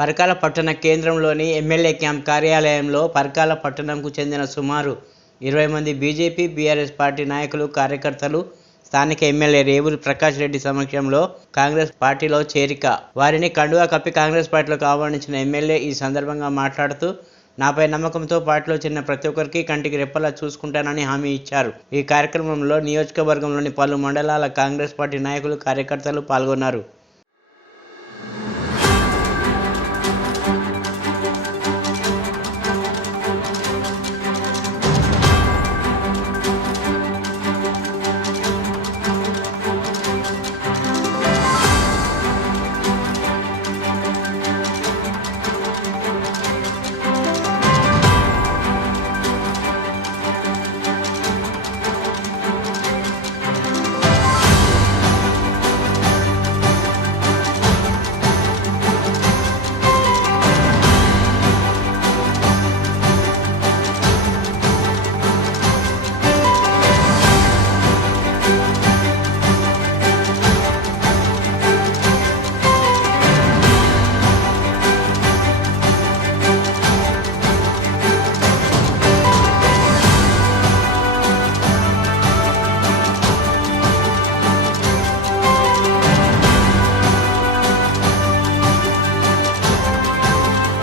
పరకాల పట్టణ కేంద్రంలోని MLA camp కార్యాలయంలో పరకాల పట్టణంకు చెందిన సుమారు ఇరవై మంది బీజేపీ బీఆర్ఎస్ పార్టీ నాయకులు కార్యకర్తలు స్థానిక ఎమ్మెల్యే రేవూరి ప్రకాష్ రెడ్డి సమక్షంలో కాంగ్రెస్ పార్టీలో చేరిక. వారిని కండువా కప్పి కాంగ్రెస్ పార్టీలోకి ఆహ్వానించిన ఎమ్మెల్యే ఈ సందర్భంగా మాట్లాడుతూ నాపై నమ్మకంతో పార్టీలో చిన్న ప్రతి ఒక్కరికి కంటికి రెప్పలా చూసుకుంటానని హామీ ఇచ్చారు. ఈ కార్యక్రమంలో నియోజకవర్గంలోని పలు మండలాల కాంగ్రెస్ పార్టీ నాయకులు కార్యకర్తలు పాల్గొన్నారు.